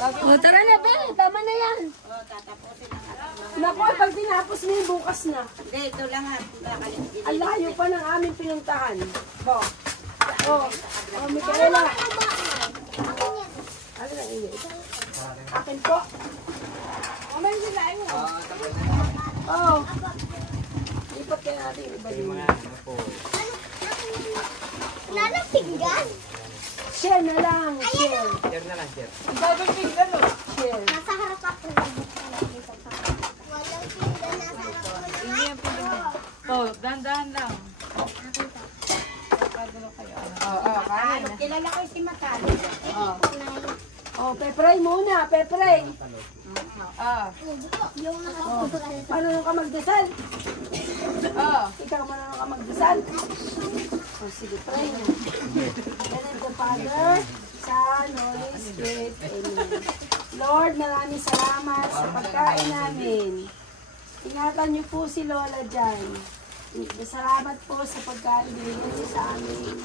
O, tara na, be. Tama na yan. Naku, pag tinapos mo yung bukas na. Hindi, ito lang ha. Ang layo pa ng aming pinuntahan. Bo. Oh, Micaela. Ano na ini? Akin po. May sila yun. Oh. Lipat kaya natin yung iba din. Wala na pinggan. Share na lang. Share. Share na lang, share. Ang gagawin pinggan o? Share. Nasa harap ako. Walang pinggan, nasa harap ko. Hindi yung pinggan. Oh, dahan-dahan lang. Oo, kain. Kilala ko si Matalo. Oh, pepray muna. Pepray. Yung nakapagod. Marunong ka magdasal? Ikaw marunong ka magdasal? O sige, pray na. And then the Father, Son, Holy Spirit, Amen. Lord, maraming salamat sa pagkain namin. Ingatan niyo po si Lola dyan. Salamat po sa pagkain binigyan niyo sa amin.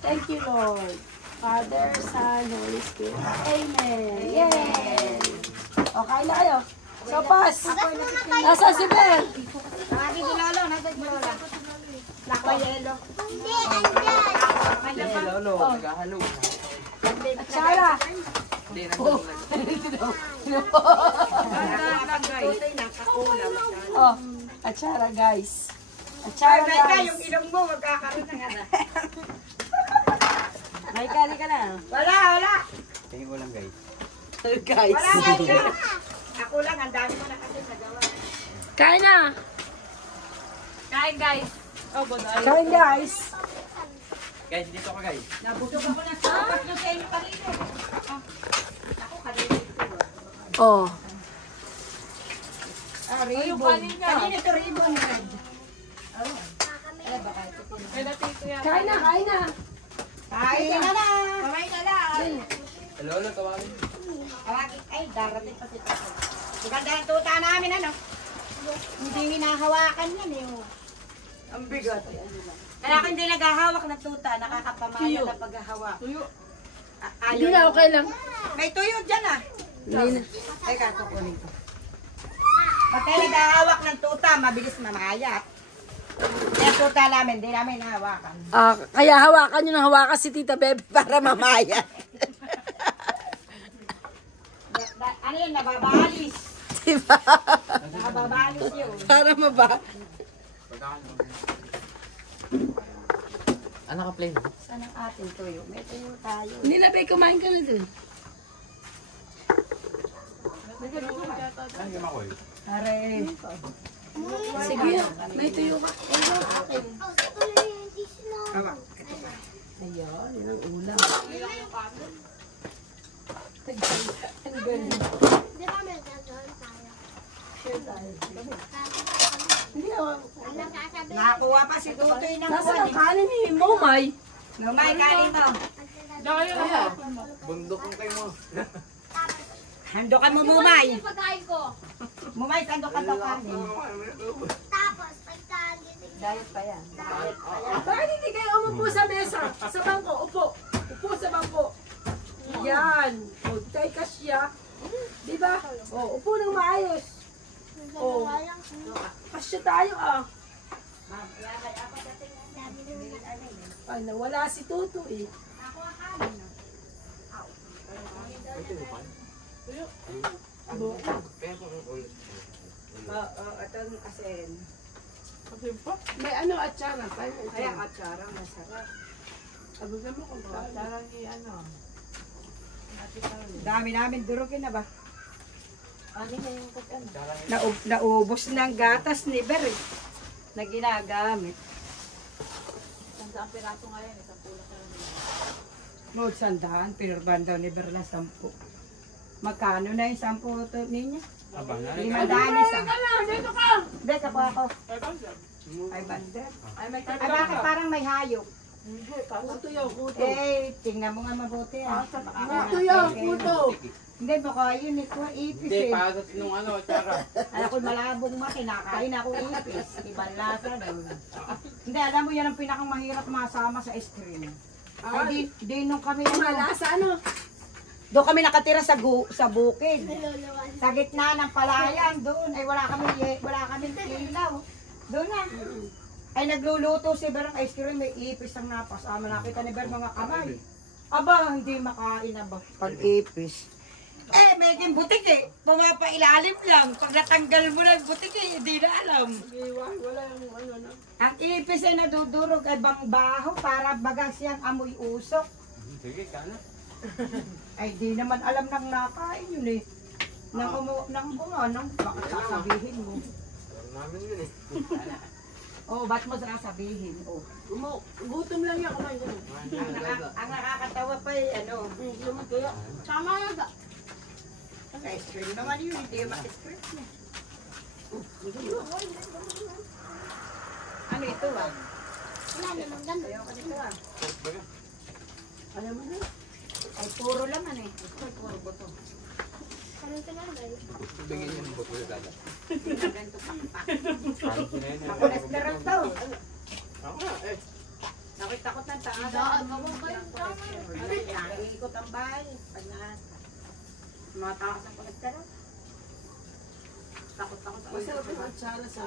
Thank you, Lord. Father, Son, Holy Spirit. Amen. Yay! Okay na kayo. So, pass. Nasa si Bel. Sabi ni Lolo, nasa si Lola. Lako yelo. Hindi, andyan. Lolo, naghahalo. At Sarah. Hindi, nagdala. Oh, at Sarah, guys. At Sarah, guys. Yung ilong mo, magkakaroon ng ano. May kali ka na. Wala. Tingin ko lang, guys. Guys. Wala nga. Ako lang, ang dami ko na kasi nagawa. Kain na. Kain guys. Kain, guys. Guys, dito ka, guys. Nabusog ako ng sapat nyo sa inyo kanina. Ako kanina ito. Oh. Ribbon. Kanina ito ribbon red. Kain na, kain na. Kain na na. Kumain na lang. Lolo, tawagin. Ay, darating pa si Tito. Maganda ang tuta namin, ano? Hindi hinahawakan yan, eh. Ang bigat. Kaya ako hindi naghahawak ng tuta, nakakapamaya na paghahawak. Tuyo. Hindi na, okay lang. May tuyo dyan, ah. Hindi na. Ay, kukunin ko. Pag tayo naghahawak ng tuta, mabilis mamayat. Kaya tuta namin, hindi namin nahawakan. Kaya hawakan nyo na hawakan si Tita Bebe para mamaya. Ano yun, nababalis. Diba? Nababalis yun. Para maba. Ano ka play? Saan ang ating tuyo? May tuyo tayo. Hindi na, Bebe, kumain ka na dun. Ano yung makoy? Aray. Sige, may tuyo ka. Ano ang akin? Hawak. Ayun, yun ang ulam. Ang galing. Di ba may gagawin tayo? Share tayo. Hindi ako. Ano sasabihin? Nakakuha pa si Tutoy ng Nasa kuwan. ang kanin ni Momay. Lumay, kanin mo. Bundok kong kayo mo. Handokan mo, Mumay. Yung pagkain ko. Mumay, handokan to kanin. Tapos, pagkain. Diet pa yan. Bakit hindi kayo umupo sa mesa? Sa bangko, upo. Upo sa bangko. Yan. O, tayo kasya. Diba? O, upo ng maayos. O, kasya tayo ah. Ay, nawala si Tuto eh. Ito yung asin. May ano, atsara. Kaya atsarang masarap. Abugan mo kung paano. Atsarang ano. Dami namin durugin na ba? Ano na yung pag-ano? Naubos ng gatas ni Ber na ginagamit. Sandaan piraso ngayon, isang pula ka lang. Mood sandahan, pinurban daw ni Ber na 10. Magkano na yung 10 to ninyo? Abang na. 500 isa. Dito ka! Hindi, kapo ako. 500. Ay, may Ay, bakit parang may hayop? kuto yun, kuto. Eh, tingnan mo nga mabuti ah. Kuto yun, kuto. Hindi, baka yun ito, ipis Hindi, eh. pagat nung ano, tsara. Alam ko malabong ma, kinakain ako ipis. Ibang lasa doon. Hindi, alam mo yan ang pinakang mahirap masama sa ice cream. Ay, di nung kami Malasa ano? Doon kami nakatira sa bukid. Niluluwas. Sa gitna ng palayan, doon. Ay wala kami ilaw. Doon na. Ay nagluluto si Ber ng ice cream, may ipis ang napasama. Nakita ni Ber mga kamay. Aba, hindi makain aba. Pag-ipis. Eh, may butik eh. Pumapailalim lang. Pag natanggal mo ng butik eh, hindi na alam. Wala yung ano na. Ang ipis ay nadudurog ay bangbaho para bagang siyang amoy usok. Sige, kana. Ay, di naman alam ng nakain yun eh. Nang baka sasabihin mo. Pero namin yun eh. Oh, ba't mo sasabihin? Oh. Gutom lang yan, kumain ka na. Ang nakakatawa pa eh, ano. Kaya, Sama na ba? Ice cream naman yun, hindi yung ice cream. Ano ito ah? Wala namang ganun. Ayaw ka nito ah. alam mo na. Ay, puro laman eh. Ito ay puro buto. Parang tinanggal. Bigyan niyo ng buto yung dada. Ganito pakpak. Parang pinayin na. Cholesterol to. Ako nga eh. Nakita-takot ng taas. Nakikot ang bahay. Pag mataas ang cholesterol. Takot-takot ako. Masarap yung atsara sa,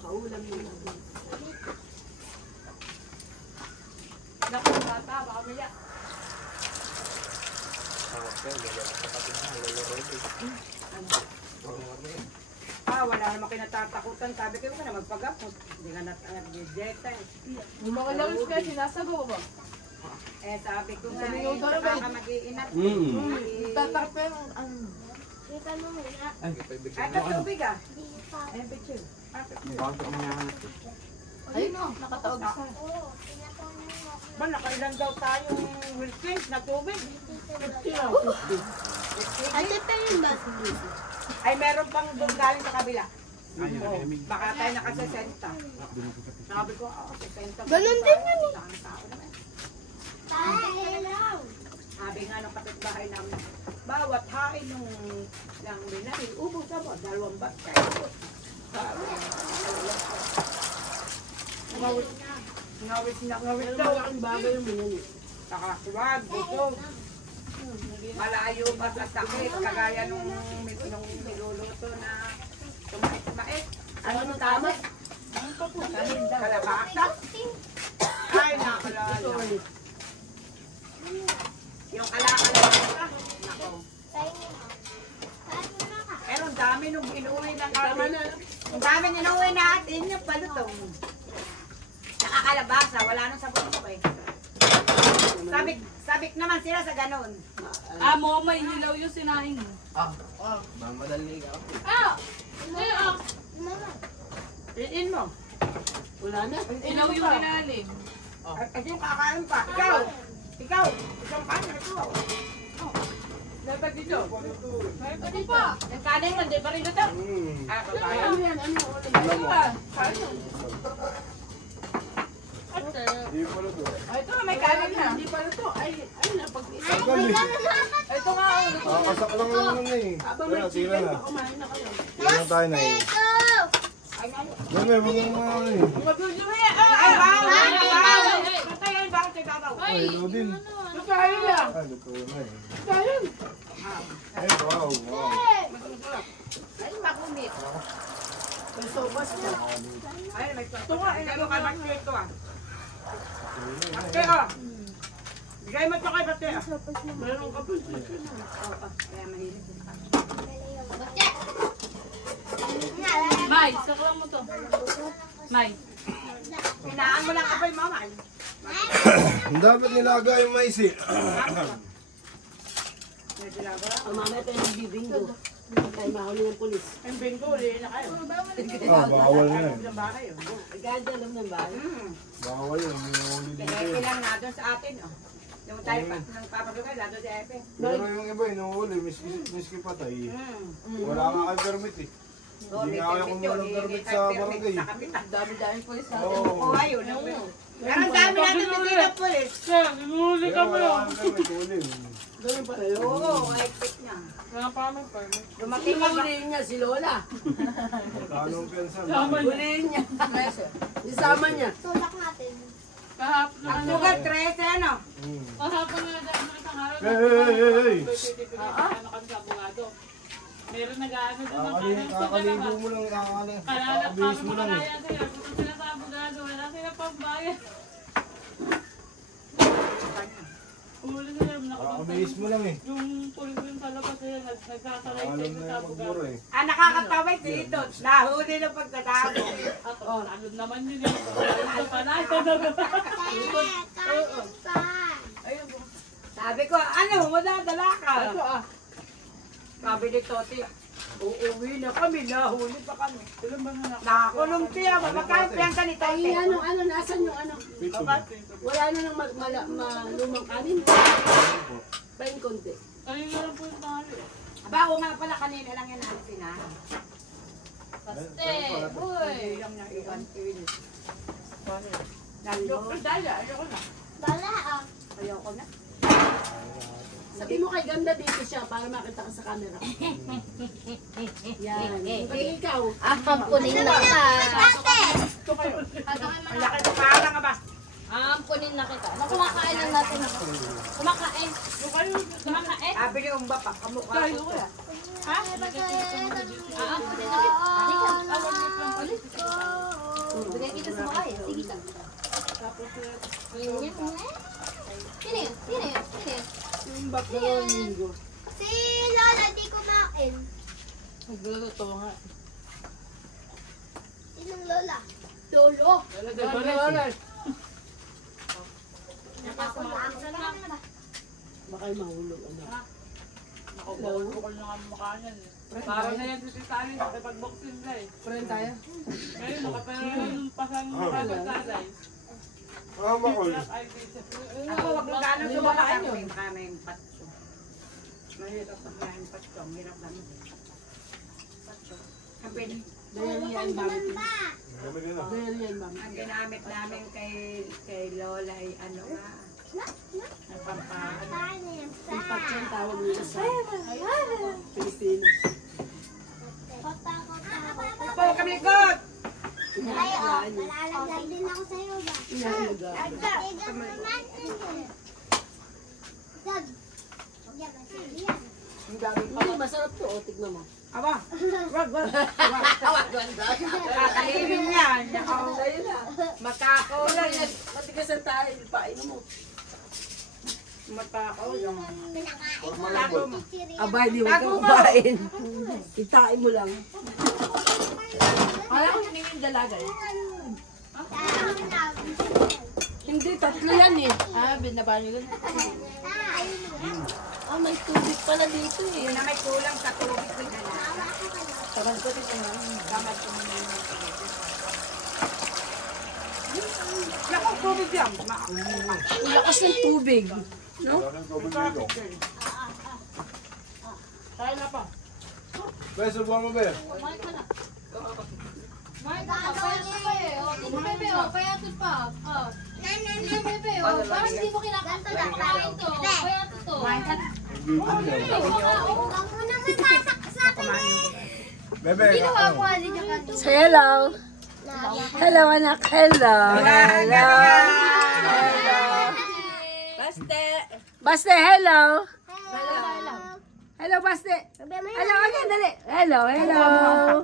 kaulam mo natin. Naku, bata, baka maya. Wala namang kinatatakutan. Sabi ko ka na magpagapos. Hindi ka nag-dieta eh. Yung mga langis kaya sinasabaw ba? Eh sabi ko nga Sabi ko, eh, Dora, baka ba? mag-iinap. Tatak pa yung ano. Kita mo muna. Ay, pagbigyan Ay, mo. tubig ah. Di pa. Ay, bitchin. Bakit ang mga Ayun o, nakataog sa. Oo, pinataw na mo. Ba, nakailan daw tayong Wilkins na tubig? Ay, ito yun ba? Ay, meron pang doon galing sa kabila. Ayun, Baka tayo nakasesenta. Sabi ko, sesenta. Ganun din yan eh. Ang tao naman. Ay, lang. Sabi nga ng kapitbahay namin, bawat hain nung lang binay, ubos na mo, 2 bat kayo. Ngawit daw. Ang bagay mo yan eh. Nakakawag, busog. Malayo pa sa sakit, kagaya nung niluluto na tumait-mait. Ano nung tama? Kalabasa. Ay, nakalala. Yung kalabasa. Nako. Pero ang dami nung inuwi ng Tama na. Ang dami inuwi natin yung palutong. Nakakalabasa, wala nang sabon ko eh. Sabik naman sila sa ganun. Amo, may hilaw yung sinaing mo. mamadali ka ako. Iin mo. Wala na. Hilaw yung inalim. At yung kakain pa. Ikaw. Isang kanin ito. Dapat dito. Ano pa? Yung kanin mo, hindi pa rin ito. Kaya. Ano yan? Ano? Ano pa? Kano? Ay, ito may kanin na. Hindi pa ito. Ay, napag-isa. Ito nga. Kasak lang naman eh. Aba, may Tira chicken. na. Baka kumain na kayo. Tira na tayo na eh. Yan eh, wag mong mga eh. Ay, bawal. Patayin, bakit ay babaw? Ay, Robin. Kain lang. Ay, luto na eh. Kain. Ay, wow, wow. Ay, makunit. May sobas na. Ay, may ito nga. Ay, nalo ka bakit ito ah. Bakit ah. Bigay mo ito kay Bate ah. Meron ka pa chicken na. Kaya mahilig. May, saklang mo to. May. Pinaan mo lang apoy, mama. Dapat nilaga yung mais eh. May sinabi. Ang mamaya tayo nagbibingo. Tayo mahuli ng pulis. Yung bingo, ulihin na kayo. Bawal na eh. Yung bahay oh. Agad alam ng bahay. Bawal yun. May nahuli dito Kaya eh. lang na doon sa atin oh. Yung tayo pa, nang papagawin, lalo si Epe. Pero yung iba eh, nahuli. Miski patay. Wala nga kay permit eh. Hindi nga kaya kung walang permit sa barangay. Sa kapitan. Dami-dami pulis na. Oo. Oo, ayun. Pero ang dami natin hindi na pulis. Hinuli Kaya wala kang permit, huli. Ganun pa kayo. Oo, high-tech niya. Wala pa kami permit. Dumating na ba? Huliin niya si Lola. Magkano ang pensa? Huliin niya. Isama niya. Tulak natin. Kahapon na Ang sugar 13 ano? Kahapon na isang araw. Hey! Ano kami sa abogado. Meron nag-ano doon ng Kakaligo mo lang, kakabilis mo lang eh. Punta sila sa abogado. Wala sila pang bayan. Uli nila. Kakabilis mo lang eh. Yung pulis yung sa labas nila. Nagsasalay Alam sila na sa yung magmura abogado. eh. Ah, nakakataway dito. Nahuli ng pagkatapos. At ano naman yun yun. Ito pa na. Ito na. Ayun po. Sabi ko, ano, madadala ka. Ito ah. Sabi ni Toti, uuwi na kami, nahuli pa kami. Ilan ba na Nakakulong siya, magkakain piyangka ni Toti. Ay, nasan yung ano? Wala na nang lumang kanin. Pain konti. Ayun na lang po yung tangali. Aba, ako nga pala kanina lang yan natin ha. Paste. Uy. Ilang niya, iwan. Daya. Ayoko na. Ayoko na. Sabi mo kay ganda dito siya para makita ka sa camera. Yan. Pati ikaw. Ampunin na ka. Ito kayo. Ang laki ng pala nga ba? Ampunin na kita. Kumakain lang natin. Kumakain. Yung kayo. Kumakain. Sabi ni Umba pa, kamukha Kayo ko. kaya. Aampunin na kita. Bigay kita sa mukha eh. Sige ka. Sino yun? Sino yun? Si Lola di kumain. Nagluluto nga. Sinong Lola? Lolo. Baka yung mahulog. Ano? Nakabukol na kami mukha niyan eh. Parang na yan si Titani. Nakipag-boxing na eh. Friend tayo? Ngayon, nakapera yung pasang mukha sa tatay. Makul. Ako, wag mo gano'n sumakain yun. Kanin patso. Mahirap na kanin patso. Ang hirap namin. Patso. Ang pwede. Dahil yan, mami. Kami din ah. Dahil yan, mami. Ang ginamit namin kay Lola ay ano nga. Ang pampaan. Yung patsyang tawag nila sa Pilipinas. Ako, kami likod! Malalagay din ako sa'yo ba? Inahilaga. Tigan mo naman yun. Dad. Huwag yan, masili yan. Ang daming Hindi, masarap to. O, tignan mo. Aba, wag. Kakalibin yan. Sa'yo na. Makakaw lang. Matigasan tayo. Painom mo. Matakaw lang. Pinakain mo. Tago mo. Aba, hindi mo ka kumain. Kitain mo lang. Kala ko yun yung dalaga eh. Hindi, tatlo yan eh. Ah, binaba nyo yun. Ah, may tubig pala dito eh. Yun na may kulang sa tubig ko na lang. Tagal ko rin na. Kamad ko muna yung tubig. Naku, tubig yan. Ang lakas ng tubig. No? Kaya na pa. Beso, buwan mo ba? Mark, payatot pa eh. Bebe, payatot pa. Bebe, parang hindi mo kinakanta na. Payatot to. Payatot to. Huwag mo naman sasaksakin eh. Bebe, Ginawa ko ali niya kanto. Say hello. Hello, anak. Hello. Hello. Baste. Baste, hello. Hello, Baste. Hello, again, dali. Hello, hello.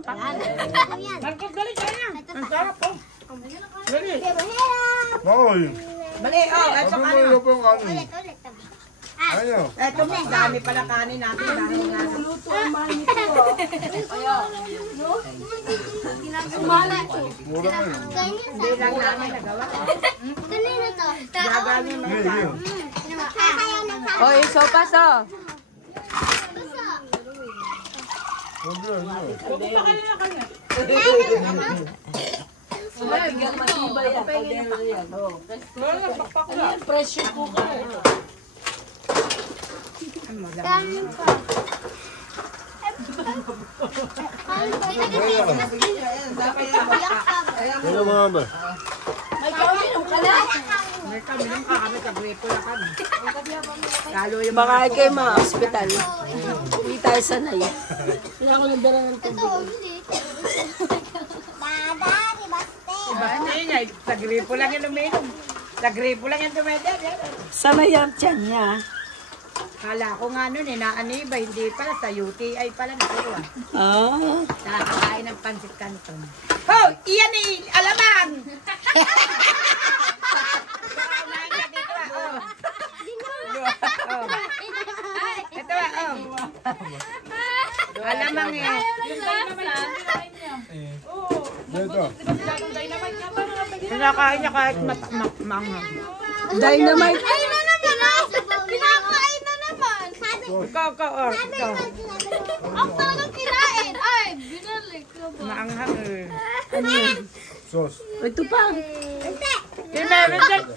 Marcos, dali tayo na. Ang sarap po. Dali. Makoy. Bali, oh, eto Sabi mo kanin. yung pang kanin. Ulit. Ano? Eto, may dami pala kanin natin. Dami nga. Luto ang mahal nito. Sumala ito. Mura ka yun. Hindi lang namin nagawa. Kanino to? Gagawin mo Hey, pa. yun. Sasayaw na sa Oh, yung sopas, oh. puso. Huwag yun, yun. Pupunta kayo na kanya. Mabigat matibay yan. Kaldero yan. Oh. Wala na, pakpak Ano na. yan? Pressure cooker. Dami pa. Ano mga ba? May kauminom ka na. May kami lang kami kagripo na kami. Lalo yung Baka kayo mga hospital. Hindi tayo sanay. Kaya ako nagdala ng tubig. Ito, ulit. Dada, di baste. iba na yun. Kagripo lang yung uminom. Sa gripo lang yan tumedya. Sanay ang tiyan niya. Kala ko nga nun, inaaniba, hindi pala. Sa UTI pala nakuha. Ah. Nakakain ng pansit canton. Oh, iyan eh, alamang! Ito oh. Alamang eh. Dito. Kinakain niya kahit manghang. Dynamite. Ay na naman! Kinakain na naman! Ikaw, oh. Ito. Ang talagang kinain! Ay, binalik ka ba? Maanghang eh. Sos. Ito pa. Si Meredith,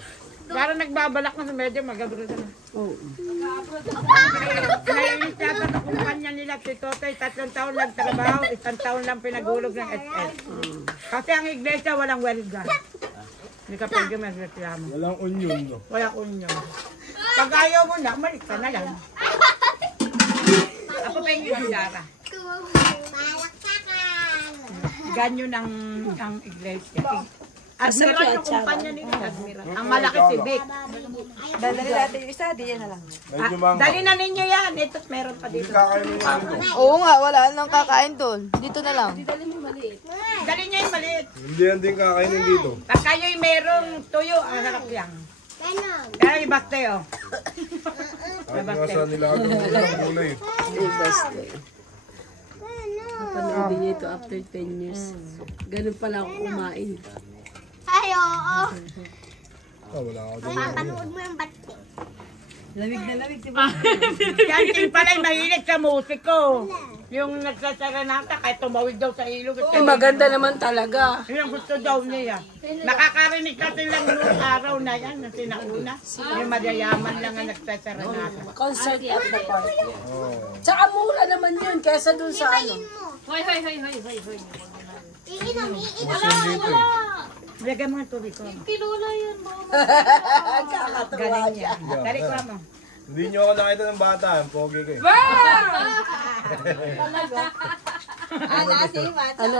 parang nagbabalak na si Meredith, magabro na. Oh. Naiinis yata sa kumpanya nila, si Totoy, 3 taon lang trabaho, 1 taon lang pinagulog ng SS. Kasi ang iglesia walang welga. Hindi ka pwede magreklamo. Walang onion, no? Walang union. Pag ayaw mo na, malis ka na lang. Ako pa yung Sara. Ganyan ang iglesia. Admiral yung kumpanya nila. Admiral. Ang malaki si Vic. Dadali natin yung isa, di yan na lang. Medyo mangga. Dali na ninyo yan. Ito meron pa Hindi dito. kakain mo yan ito. Oo nga, wala nang kakain doon. Dito na lang. Dali nyo yung maliit. Hindi yan din kakainin dito. Pag kayo'y merong tuyo, harap yan. Kaya ibaste oh. Kahit nga saan nila agad ng kulay. Panoodin niya ito after 10 years. Ganun pala ako kumain. Ay, oo. Wala ako doon. Papanood mo yung ba't Lamig na lamig, diba? Yan din pala'y mahilig sa musiko. Yung nagsasaranata, kahit tumawid daw sa ilog. Eh, maganda naman talaga. Yun ang gusto daw niya. Nakakarinig kasi lang noong araw na yan, na sinauna. Yung mayayaman lang ang nagsasaranata. Concert at the park. Tsaka mura naman yun, kesa dun sa ano. Hoy. Iinom. Masin dito eh. Lagyan mo ang tubig ko. Kilula yan, mama. Galing yan. Dali ko mo. Hindi nyo ako nakita ng bata. Ang pogi kayo. Ano?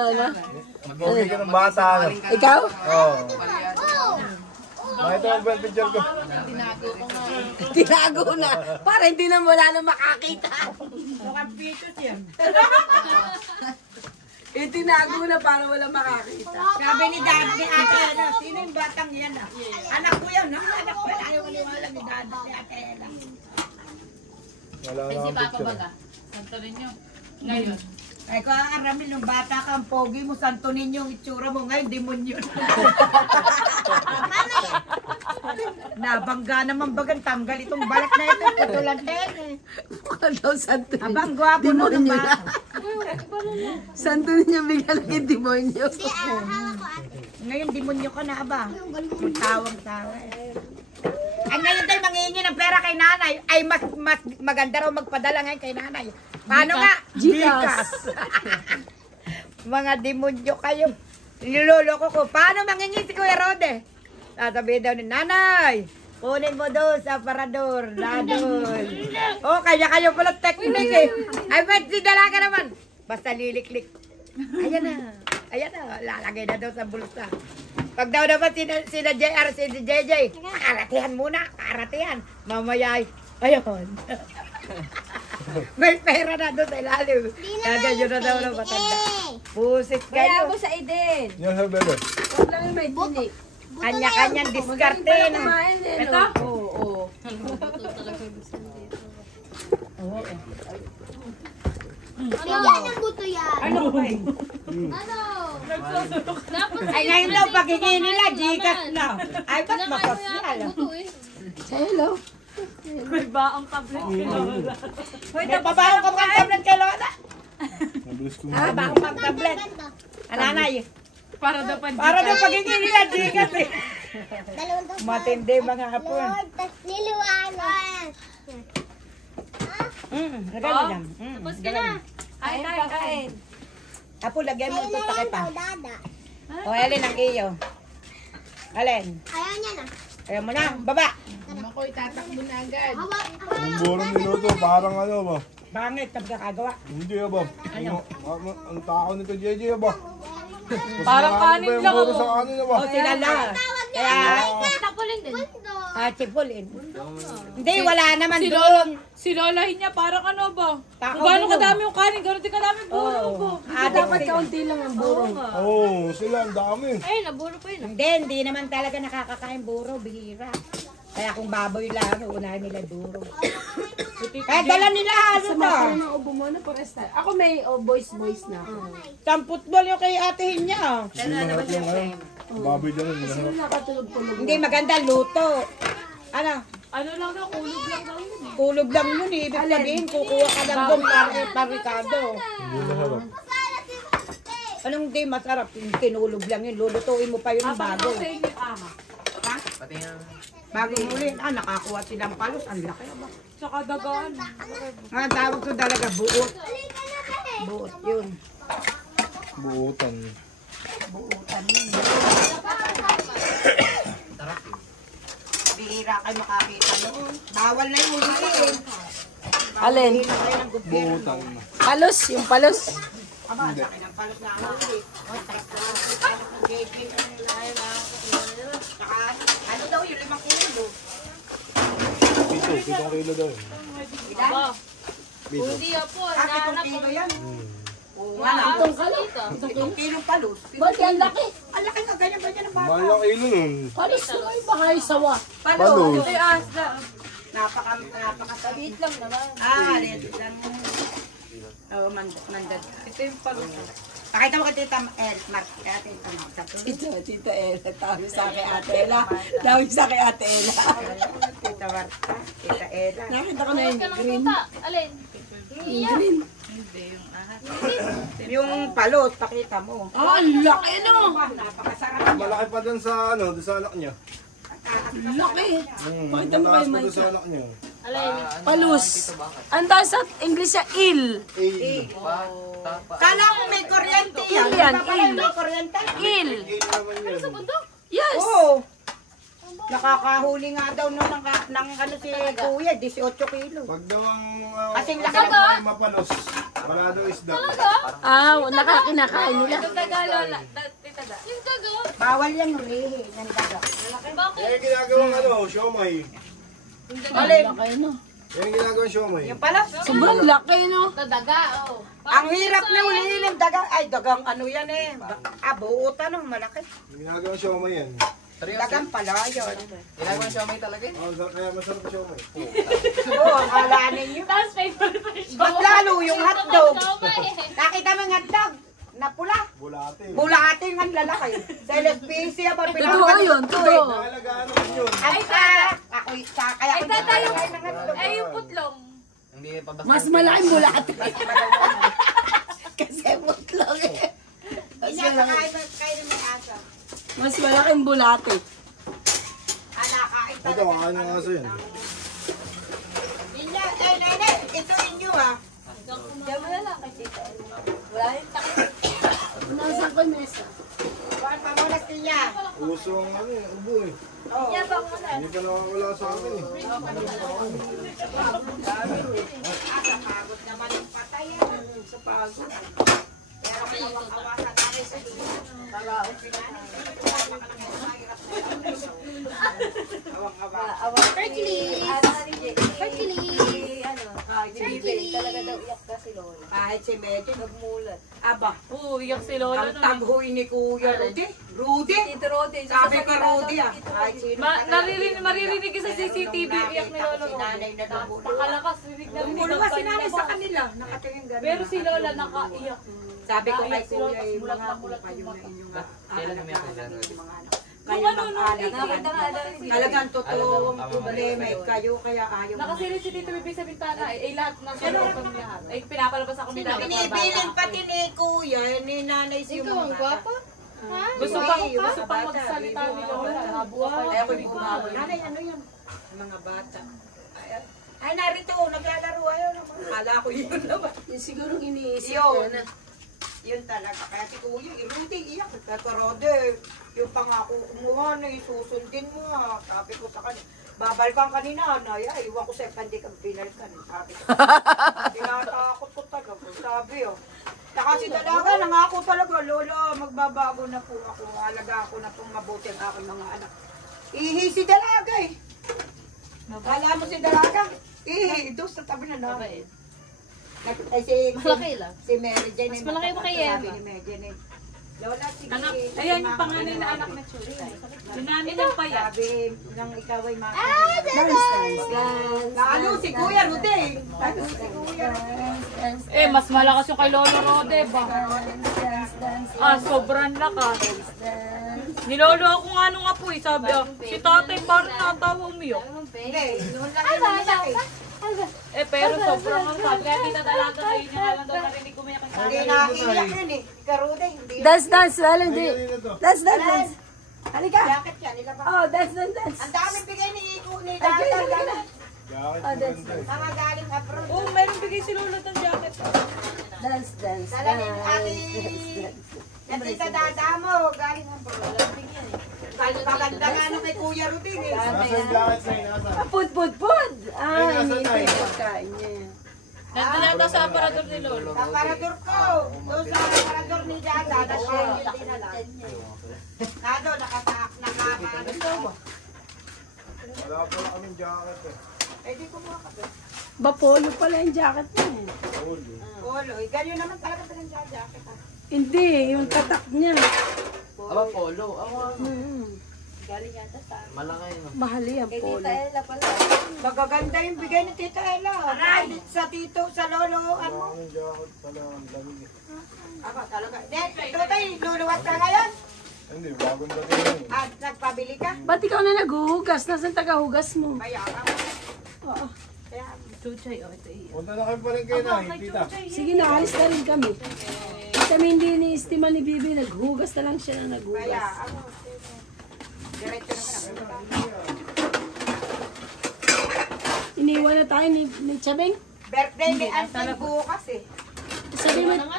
Ang pogi ka ng bata. Ikaw? Oo. Nakita mo ba yung picture ko? Tinago na. Para hindi na wala na makakita. Mukhang pitos yan. Tinago na para wala makakita. Sabi ni Dad, ni Ate Ella, sino yung batang yan ah? Anak ko yan, no? Anak ko yan. Ayaw maniwala ni Dad, ni Ate Ella. Wala na ang picture. Santo ninyo. Ngayon. Ay ko ang aramil, nung bata ka, ang pogi mo, santo ninyo ang itsura mo. Ngayon, demonyo na. Nabangga naman bagang tanggal itong balak na ito. Putulan din eh. Mukha daw santo ninyo. Abang gwapo mo ng Demonyo bata. Santo ninyo bigla lang yung demonyo. Ngayon, demonyo ka na, aba. Tawang-tawa eh. Ay, ngayon tayo manghihingi ng pera kay nanay. Ay, mas maganda raw magpadala ngayon kay nanay. Paano nga? Gcash. Mga demonyo kayo. Niloloko ko. Paano manghingi si Kuya Rode? Sasabihin daw ni nanay, kunin mo doon sa aparador. Doon. Oh, kaya kayo pala technique eh. Ay, ba't si dalaga naman? Basta liliklik. Ayan na. Lalagay na daw sa bulsa. Pag daw naman sina JR, sina JJ, karatihan muna, karatihan. Mamaya, ayun. May pera na doon sa ilalim. Ganyan na daw na matanda. Pusit Kaya kayo. mo sa Eden. Yan sa bebe. Huwag lang yung may dinig. Kanya-kanyang diskarte Pala na. kumain eh, no? Oo. Yan ang buto yan. Ano ba eh? Ano? Dapat Ay, ngayon daw, paghingi nila, Gcash na. Ay, ba't mapasyal? buto eh. Hello. May baang tablet. Hoy, napabaho ka mga tablet kay Lola. Mabilis ko Ah, baho mga tablet. Ananay, Para daw pa para daw paghingi nila, Gcash eh. Matindi mga hapon. Niliwanag. Lagay mo dyan. Tapos ka na. Kain tayo, kain. Apo, lagay mo ito sa kita. Dada. O, alin ang iyo. Alin? Ayaw niya na. Ayaw mo na, baba. Hawak. Yung burong minuto, parang ano ba? Bangit, nagkakagawa. Hindi ba? Ang tao nito, JJ ba? Parang kanin lang Yung buro ako. sa kanin ba? O, sila lang. Tawag Kaya, Tapulin din. sipulin. Hindi, wala naman doon. Si lolahin niya parang ano ba? Tako Kung gaano din, kadami yung kanin, gano'n din kadami yung buro Oo. ko. Dapat kaunti lang ang buro. Oo, sila ang dami. Ay, naburo pa yun. Hindi naman talaga nakakakain buro, bihira. Kaya kung baboy lang, unahin nila buro. Kaya dala nila ano Sa to. mga ng ubo mo na pares tayo. Ako may boys na ako. Samputbol yung kay atehin niya. Sila lahat yung ano, baboy dyan. Sino nakatulog-tulog Hindi maganda, luto. Ano? Ano lang daw, kulog lang daw yun eh. Kulob lang yun eh. Ibig sabihin, kukuha ka lang doon parikado. Hindi masarap. Anong di masarap? Yung kinulog lang yun. Lulutuin mo pa yun ng bago. Sa inyo, aha. Pati nga. Bago muli, nakakuha silang palos. Ang laki ba? Tsaka dagaan. Ang tawag ko talaga, buot. Buot yun. Buutan. Buutan yun. Bihira kayo makakita noon. Bawal na yung huliin. Alin? Hindi na kayo ng gobyerno. Buutan. Palos, yung palos. Aba, sa akin ang palos na ako huli. O, tayo ng JP. Saka, ano daw yung 5 kilo? Pito, 7 kilo daw. Aba, Pito. Hindi po. Ah, 7 Nahanap kilo ko. yan. Hmm. Oo nga na. Itong kalo. 7 kilo palos. Ba't yan laki? Ang laki nga, ganyan-ganyan ang bata. Mahal na kilo nun. Pares na kayo baka yung sawa. Palos. ay asda. Napakatabiit lang naman. Ah, dito lang. Oo, mandad. Ito yung palo. Pakita mo kay Tita Mark. Kaya Tita Mark. Tita Ella. Tawag sa akin Ate Ella. Tawag sa akin Ate Ella. Tita Mark. Tita Ella. Nakita ko na Huwag yung ka ng green. tuta. Alin? Iya. Green. Yung palos, pakita mo. Ah, ang laki no. Napakasarap. Malaki pa dun sa ano, dun sa anak niya. Laki. Pakita mo mataas kay pa Mike. dun sa anak niya. Alin? Palus. Ang tawag sa English siya, il. Kala mo may kuryente yan. Il yan, Di ba pala il. may kuryente? Il. Kilo naman yun. Yes. Oo. Nakakahuli nga daw nung ng ano si Kuya, 18 kilo. Pag daw ang Kasing laki ang mapalos, wala daw isda. Ah, nakakinakain nila. Ito taga lola. Tita da. Yung gago. Bawal yan hulihin. Yan daga. Bakit? Yan yung ginagawang ano, siomay. Alin? Laki no. Yan yung ginagawang siomay. Yung pala. Sobrang laki no. Daga, oh. Ang hirap na hulihin ng dagang. Ay, dagang ano yan eh. Buutan ng malaki. Yung ginagawang siomay yan. Dagang pala yun. Ginagawa siya may talaga eh. Oh, kaya masarap siomay. Oo, akala ninyo. Tapos favorite pa siya. Mas lalo yung hotdog. Siomay. Nakita mo yung hotdog? Na pula. Bulate. Bulate ng lalaki. Sa LSPC pa Totoo yun, totoo. Nakalagaan naman yun. Ay, ako isa. Kaya ako tatay, nakain ng hotdog. Eh, yung putlong. Hindi pa basta. Mas malaking bulate. Kasi mutlong eh. Kain ng aso. Mas malaking bulate. Kain Ito, kakain ng aso yan. Ninya, nene, ito inyo ah. Diyan mo na lang kasi. Nasaan ko yung mesa? Kuhaan pa muna siya. Uso ang ano eh, ubo eh. Oh. Hindi pa nakawala sa akin eh. Pagod naman yung patay ah. Sa pagod. Pero kawawa sa nanay sa iyo. Kahit si Medyo nagmulat. Aba, Oo, iyak si lola ang nun. taghoy ni Kuya Rudy. Rudy? Sabi ko Rudy ah. Kahit sino Maririnig sa CCTV, iyak ni lola. Si nanay na nagmulat. Napakalakas, rinig na rinig. Bumulwa si nanay sa kanila. Nakatingin ganun. Pero si lola nakaiyak. Sabi ko kay Naiyak si lola, Kuya, tapos yung mulat mga na mulat kayo yung na mata. inyong Kailan umiyak si Jan? yung mga anak. Kung Kayo ano, mag-anak. Talagang totoong Alam mo, problema eh, kayo kaya ayaw mo. Nakasilid si Tito Bibi sa bintana ay lahat ng tulong kami lahat. Ay pinapalabas ako ni Daddy. Binibilin pati ni Kuya, ni nanay si Ikaw ang gwapo. Ha? Gusto pang magsalita ni lola. Nabuhay. Ay ako yung bumabol. Nanay, ano yan? Mga bata. Ay, narito, naglalaro ayaw naman. Kala ko yun naman. Yung siguro iniisip Yun. na. Yun talaga. Kaya si Kuya, Rudy, iyak. Kakarode, yung pangako kumuha na, susundin mo ha. Sabi ko sa kanya, babalikan kanina, Nay. Ay, iwan ko sa'yo, hindi ka binalikan. Sabi ko. Tinatakot ko talaga. Sabi oh. Saka si Dalaga, nangako talaga, Lolo, magbabago na po ako. Alaga ako na pong mabuti ang aking mga anak. Ihi si Dalaga eh. Kala mo si Dalaga? Ihi, doon sa tabi na namin. Malaki lang. Si Mary Jane. Mas malaki ba kay Emma? Sabi ni Mary Jane eh. Lola, sige. Ayan yung panganay na anak na Churi. Yung namin ng payat. Sabi nang ikaw ay maka. Dance. Lalo si Kuya Rude. Lalo si Kuya Rude. Mas malakas yung kay Lolo Rode ba? Sobrang lakas. Nilolo ako nga nung apoy, sabi si tatay parang natawa umiyak. Hindi, noon lang yung malaki. Pero sobrang ang sabi. Kaya kita talaga kayo niya nga lang daw narinig kumiyak ang Hindi na iyak yun eh. Ikaw Rude, hindi. Dance, dance, lalo di. Dance, dance, dance. Halika. Jacket yan, nila ba? Oh, dance, dance, dance. Ang dami bigay ni Iko ni Ay, kaya, Dada. kaya. Jacket maganda eh. Mga galing abroad. Oo, meron bigay si Lolo ng jacket. Dance, dance, Dala ni dance. ate. Natita Dada mo, galing abroad. Maganda nga nung kay Kuya Rude eh. Nasa yung jacket sa'yo, nasa. Pud, pud, pud. Ay, nasa Hindi tayo. ko pagkain niya. Nandun ata sa aparador ni Lolo. Sa parador ko. Doon sa parador ni Dada. Tapos yun yung dinala. Nado, nakakaano. Wala pa lang kaming jacket eh. Eh di kumuha ka doon. Ba, polo pala yung jacket mo. Ulo. Polo. Eh, ganyan naman talaga pa ng jacket. Hindi, yung tatak niya. Aba, polo. Galing yata sa Malaki no. Mahal yan, polo. magaganda yung bigay ni Tita Ella. Sa tito, sa lolo. Wala Ano? kaming jacket pala. Ang lamig eh. Aba, talaga. Ito tayo, luluwas ka ngayon. Hindi, bagong dating yun eh. At nagpabili ka. Ba't ikaw na naghuhugas? Nasaan tagahugas mo? Kaya ka. Oo. Kaya, Chuchay, ito iyo. Punta na kayo pa rin kayo na, tita. Sige na, alis na rin kami. Kami hindi ni-estima ni Bibi, naghuhugas na lang siya na kaya, naghuhugas. ano. Diretso naman ako. Iniwan na tayo ni Chabeng. Birthday ni Anton bukas eh.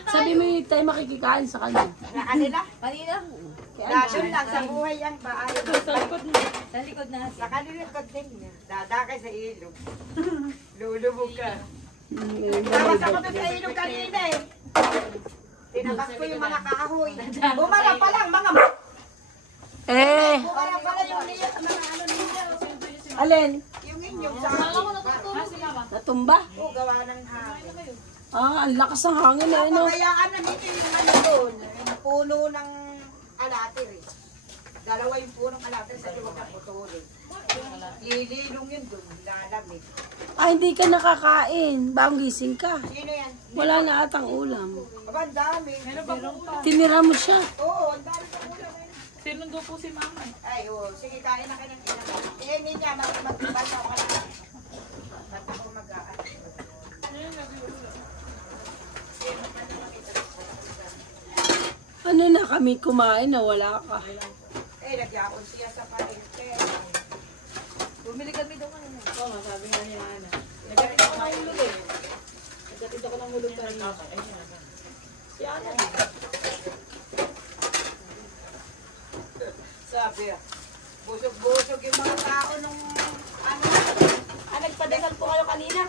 Sabi mo yung tayo makikikain sa kanya. Na kanila. Kanina. Dasun lang sa buhay yan ba? Ayaw. Sa likod mo. Sa likod na. Sa kanila kod din niya. Dadakay sa ilog. Lulubog ka. Tawas ako doon sa ilog kanina eh. Tinabas ko yung mga kahoy. Bumara pa lang mga bumara pa lang yung niya. Mga ano niya. Alin? Yung inyong sa Alam ko natutulog si Mama. Natumba? o gawa ng hangin. Ang lakas ng hangin eh, no? Pabayaan na dito yung ano doon. Yung puno ng alatir eh. Dalawa yung punong alatir sa luwag ng putulin. Lililong yun doon. Lalamig. Hindi ka nakakain. Bagong gising ka. Sino yan? Wala na atang ulam. Aba, ang dami. Tinira mo siya. Oo, ang dami sa ulam. Sinundo po si Mama. Ay, oo. Sige, kain na kayo ng ilan. Iyanin niya, magbasa ako ka na. Ba't ako mag-aan? Ano na kami kumain na wala ka? Eh, nagyakon siya sa palengke. Bumili kami doon kanina. Oo, sabi nga niya Ana. Nagalit ako ng ulo eh. Nagkatid ako ng hulog pa rin. Si Ana. Sabi ah. Busog-busog yung mga tao nung ano. Nagpadasal po kayo kanina.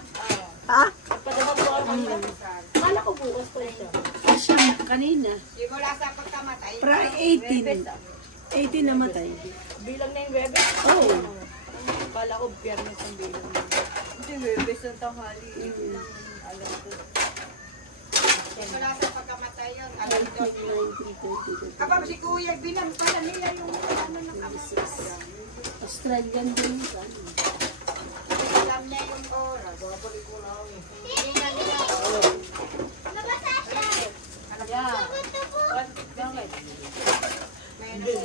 Ha? Nagpadasal po kayo kanina. Kala ko bukas po siya. Siya kanina. Simula sa pagkamatay. Pra 18. 18 namatay. Bilang na yung bebe. Oo. Kala ko biyernes ang bilang. Hindi, bebes ng tanghali. Alam ko. Simula sa pagkamatay yun. Alam ko. Kapag si Kuya, binam pala nila yung ano ng kamatay. Australian din yun. Alam niya yung oras. Hindi na nila.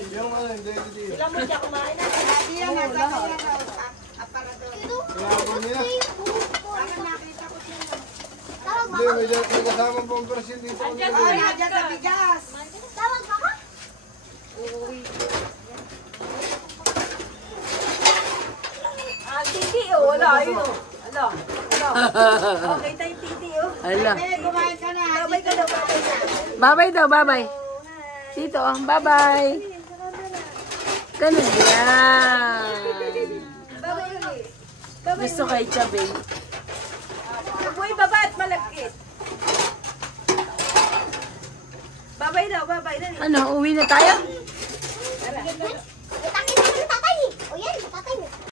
Yung ano, hindi, hindi. Ilang mo siya kumain na. Sabi yan nga, sabi yan nga. Aparador. Kailangan nila. Parang nakita ko siya. Hindi, may kasamang bumpers yun dito. Ay, nandiyan sa bigas. Titi oh, wala yun oh. Ano? Okay tayo titi oh. Ala. Eh, kumain ka na. Babay ka daw, babay ka. Bye-bye daw, bye-bye. Dito, bye-bye. Ganun yan. Babay ulit. Gusto kay Chabeng. Huwag mo ibaba at malagkit. Babay daw, babay. Dali. Ano, uwi na tayo?